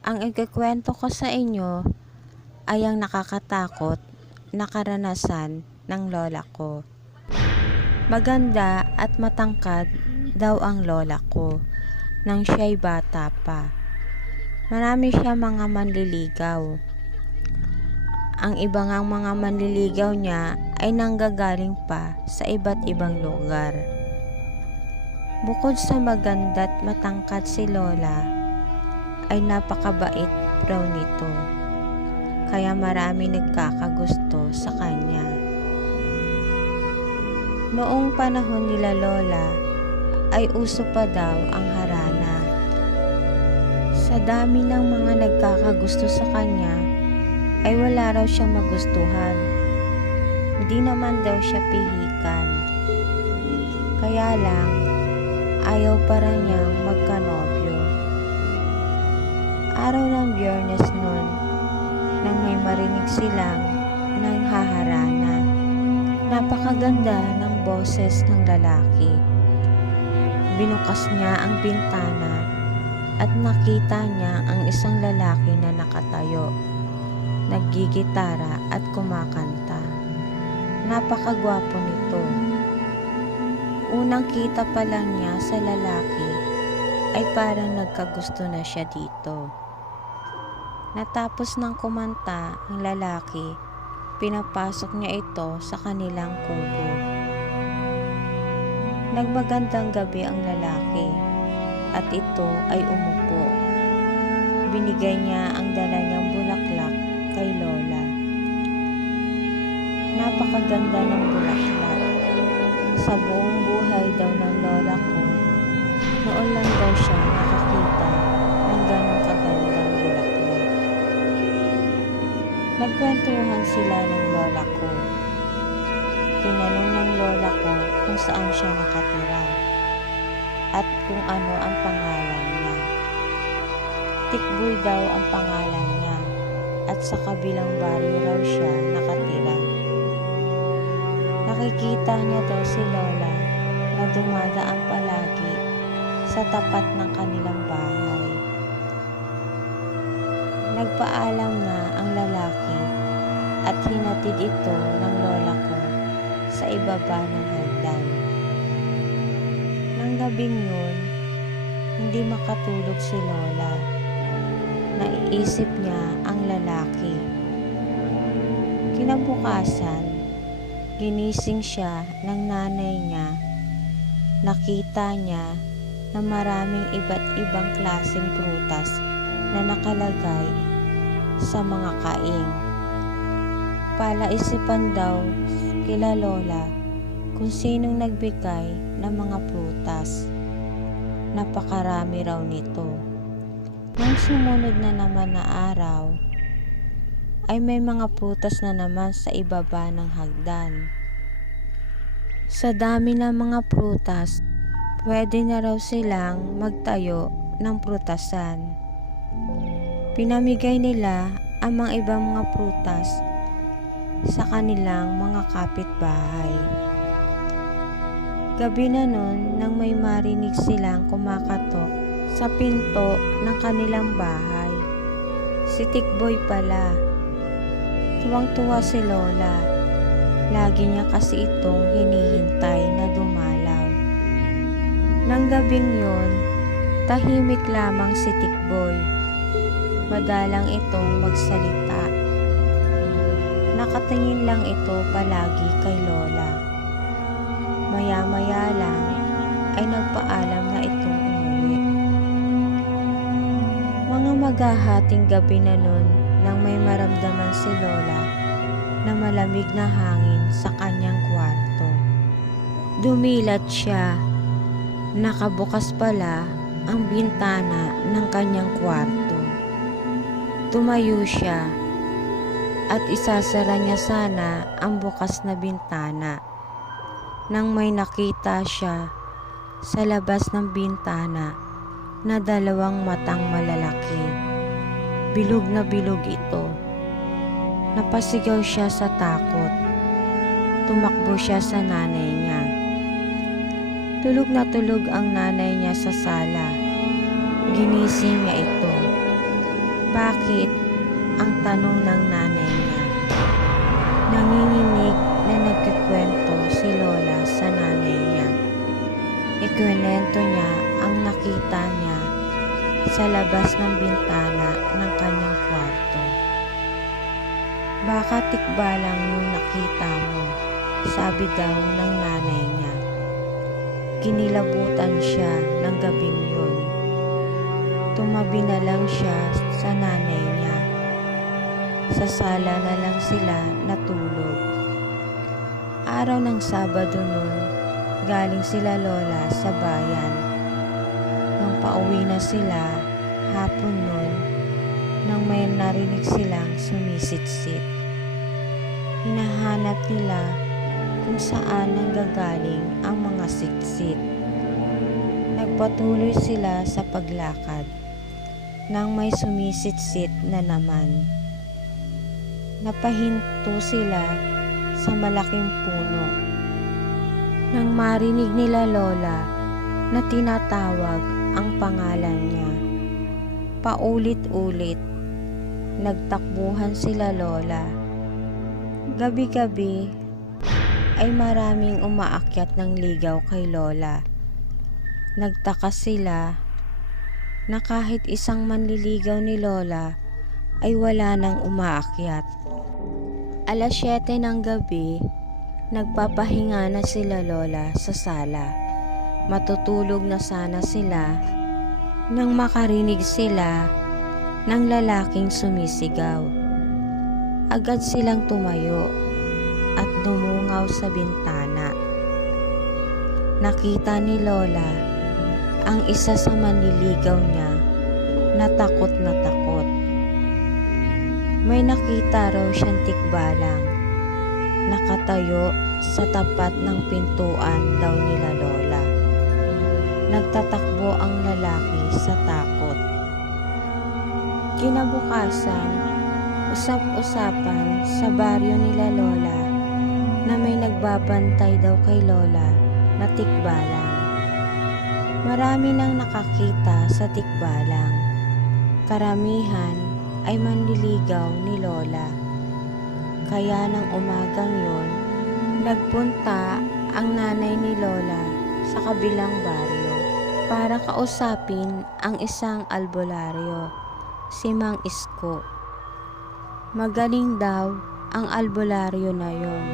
Ang ikukwento ko sa inyo ay ang nakakatakot na karanasan ng lola ko. Maganda at matangkad daw ang lola ko nang siya'y bata pa. Marami siya mga manliligaw. Ang iba ngang mga manliligaw niya ay nanggagaling pa sa iba't ibang lugar. Bukod sa maganda't matangkad si Lola, ay napakabait raw nito. Kaya marami nagkakagusto sa kanya. Noong panahon nila Lola, ay uso pa daw ang harana. Sa dami ng mga nagkakagusto sa kanya, ay wala raw siyang magustuhan. Hindi naman daw siya pihikan. Kaya lang, ayaw para niyang magkanobyo. Araw ng biyernes nun, nang may marinig silang nang haharana. Napakaganda ng boses ng lalaki. Binukas niya ang bintana at nakita niya ang isang lalaki na nakatayo, naggigitara at kumakanta. Napakagwapo nito. Unang kita pa lang niya sa lalaki ay parang nagkagusto na siya dito. Natapos ng kumanta ang lalaki, pinapasok niya ito sa kanilang kubo. Nagmagandang gabi ang lalaki at ito ay umupo. Binigay niya ang dala niyang bulaklak kay Lola. Napakaganda ng bulaklak. Sa buong buhay daw ng lola ko, noon lang daw siya Nagkwentuhan sila ng lola ko. Tinanong ng lola ko kung saan siya nakatira at kung ano ang pangalan niya. Tikboy daw ang pangalan niya at sa kabilang baryo raw siya nakatira. Nakikita niya daw si Lola na dumadaan palagi sa tapat ng kanilang bahay. Nagpaalam na hinatid ito ng lola ko sa ibaba ng hagdan. Nang gabing yun, hindi makatulog si Lola. Naiisip niya ang lalaki. Kinabukasan, ginising siya ng nanay niya. Nakita niya na maraming iba't ibang klaseng prutas na nakalagay sa mga kaing. Palaisipan daw kila Lola kung sinong nagbigay ng mga prutas. Napakarami raw nito. Nang sumunod na naman na araw, ay may mga prutas na naman sa ibaba ng hagdan. Sa dami ng mga prutas, pwede na raw silang magtayo ng prutasan. Pinamigay nila ang mga ibang mga prutas sa kanilang mga kapitbahay. Gabi na nun nang may marinig silang kumakatok sa pinto ng kanilang bahay. Si Tikboy pala. Tuwang-tuwa si Lola. Lagi niya kasi itong hinihintay na dumalaw. Nang gabing yun, tahimik lamang si Tikboy. Madalang itong magsalita. Nakatingin lang ito palagi kay Lola. Maya-maya lang ay nagpaalam na itong umuwi. Mga maghahating gabi na nun nang may maramdaman si Lola na malamig na hangin sa kanyang kwarto. Dumilat siya. Nakabukas pala ang bintana ng kanyang kwarto. Tumayo siya at isasara niya sana ang bukas na bintana. Nang may nakita siya sa labas ng bintana na dalawang matang malalaki. Bilog na bilog ito. Napasigaw siya sa takot. Tumakbo siya sa nanay niya. Tulog na tulog ang nanay niya sa sala. Ginising niya ito. Bakit? Ang tanong ng nanay. Nanginginig na nagkikwento si Lola sa nanay niya. Ikwento niya ang nakita niya sa labas ng bintana ng kanyang kwarto. Baka tikba lang yung nakita mo, sabi daw ng nanay niya. Kinilabutan siya ng gabing yun. Tumabi na lang siya sa nanay niya. Sa sala na lang sila natulog. Araw ng Sabado nun, galing sila lola sa bayan. Nang pauwi na sila, hapon nun, nang may narinig silang sumisitsit. Hinahanap nila kung saan nanggagaling ang mga sitsit. Nagpatuloy sila sa paglakad nang may sumisitsit na naman. Napahinto sila sa malaking puno. Nang marinig nila Lola na tinatawag ang pangalan niya. Paulit-ulit, nagtakbuhan sila Lola. Gabi-gabi ay maraming umaakyat ng ligaw kay Lola. Nagtaka sila na kahit isang manliligaw ni Lola ay wala nang umaakyat. Alas 7 ng gabi, nagpapahinga na sila Lola sa sala. Matutulog na sana sila nang makarinig sila ng lalaking sumisigaw. Agad silang tumayo at dumungaw sa bintana. Nakita ni Lola ang isa sa manliligaw niya na takot na takot. May nakita raw siyang tikbalang nakatayo sa tapat ng pintuan daw nila Lola. Nagtatakbo ang lalaki sa takot. Kinabukasan, usap-usapan sa baryo nila Lola na may nagbabantay daw kay Lola na tikbalang. Marami nang nakakita sa tikbalang. Karamihan ay manliligaw ni Lola. Kaya nang umagang yon, nagpunta ang nanay ni Lola sa kabilang baryo para kausapin ang isang albularyo, si Mang Isko. Magaling daw ang albularyo na yon.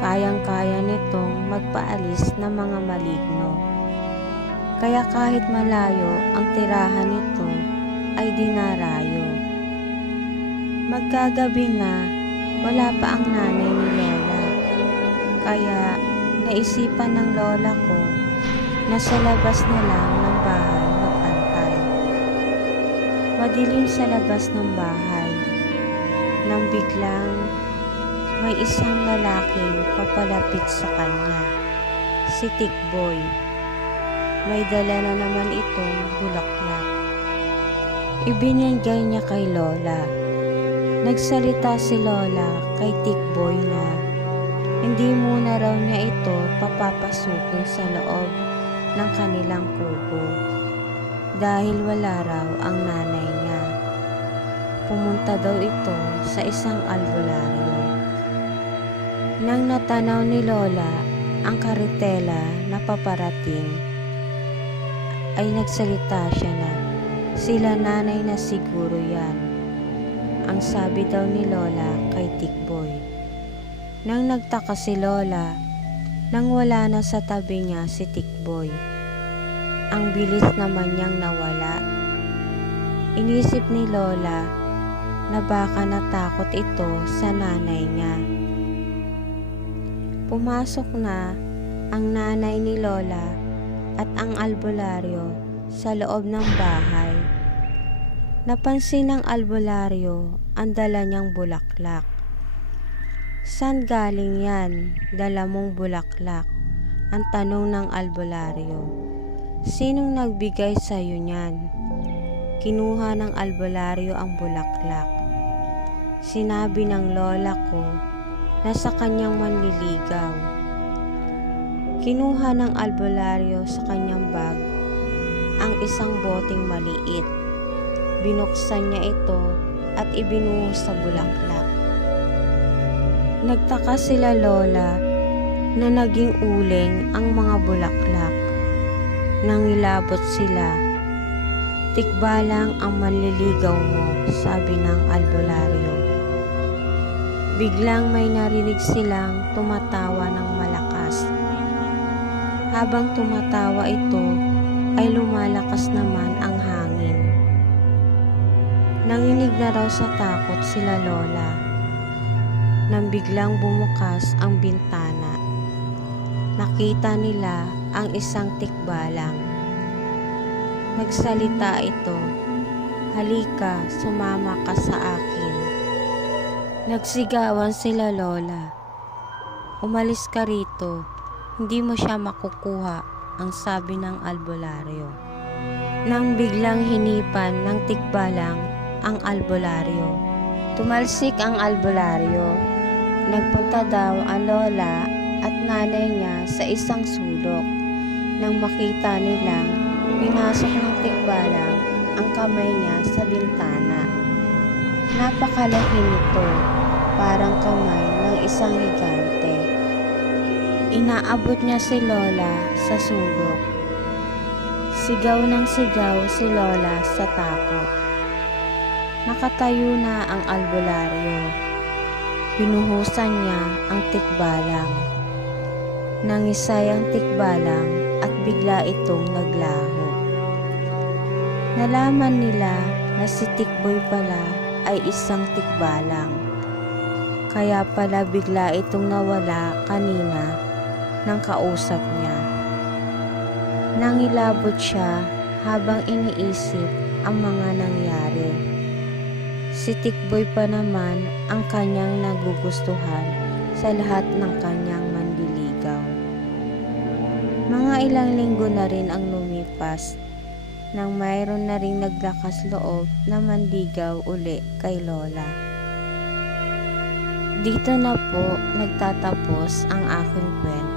Kayang-kaya nitong magpaalis ng mga maligno. Kaya kahit malayo ang tirahan nito ay dinarayo. Magkagabi na, wala pa ang nanay ni Lola. Kaya naisipan ng lola ko na sa labas na lang ng bahay magantay. Madilim sa labas ng bahay. Nang biglang may isang lalaking papalapit sa kanya. Si Tikboy. May dala na naman itong bulaklak. Ibinigay niya kay Lola. Nagsalita si Lola kay Tikboy na hindi muna raw niya ito papapasukin sa loob ng kanilang kubo dahil wala raw ang nanay niya. Pumunta daw ito sa isang albularyo. Nang natanaw ni Lola ang karitela na paparating, ay nagsalita siya na, sila nanay na siguro yan. Ang sabi daw ni Lola kay Tikboy. Nang nagtaka si Lola, nang wala na sa tabi niya si Tikboy. Ang bilis naman niyang nawala. Inisip ni Lola na baka natakot ito sa nanay niya. Pumasok na ang nanay ni Lola at ang albularyo sa loob ng bahay. Napansin ng albularyo ang dala niyang bulaklak. San galing yan? Dala mong bulaklak. Ang tanong ng albularyo. Sinong nagbigay sa iyo niyan? Kinuha ng albularyo ang bulaklak. Sinabi ng lola ko na sa kanyang manliligaw. Kinuha ng albularyo sa kanyang bag ang isang boteng maliit. Binuksan niya ito at ibinuhos sa bulaklak. Nagtaka sila lola na naging uling ang mga bulaklak. Nangilabot sila. Tikbalang ang manliligaw mo, sabi ng albularyo. Biglang may narinig silang tumatawa ng malakas. Habang tumatawa ito, ay lumalakas naman ang. Nanginig na raw sa takot sila lola. Nang biglang bumukas ang bintana. Nakita nila ang isang tikbalang. Nagsalita ito, Halika, sumama ka sa akin. Nagsigawan sila lola. Umalis ka rito, hindi mo siya makukuha, ang sabi ng albularyo. Nang biglang hinipan ng tikbalang ang albularyo. Tumalsik ang albularyo. Nagpunta daw ang lola at nanay niya sa isang sulok. Nang makita nilang pinasok ng tikbalang ang kamay niya sa bintana. Napakalaki nito, parang kamay ng isang higante. Inaabot niya si Lola sa sulok. Sigaw ng sigaw si Lola sa takot. Nakatayo na ang albularyo. Pinuhusan niya ang tikbalang. Nangisay ang tikbalang at bigla itong naglaho. Nalaman nila na si Tikboy pala ay isang tikbalang. Kaya pala bigla itong nawala kanina ng kausap niya. Nangilabot siya habang iniisip ang mga nangyari. Si Tikboy pa naman ang kanyang nagugustuhan sa lahat ng kanyang manliligaw. Mga ilang linggo na rin ang lumipas nang mayroon na ring naglakas loob na manligaw uli kay Lola. Dito na po nagtatapos ang aking kwento.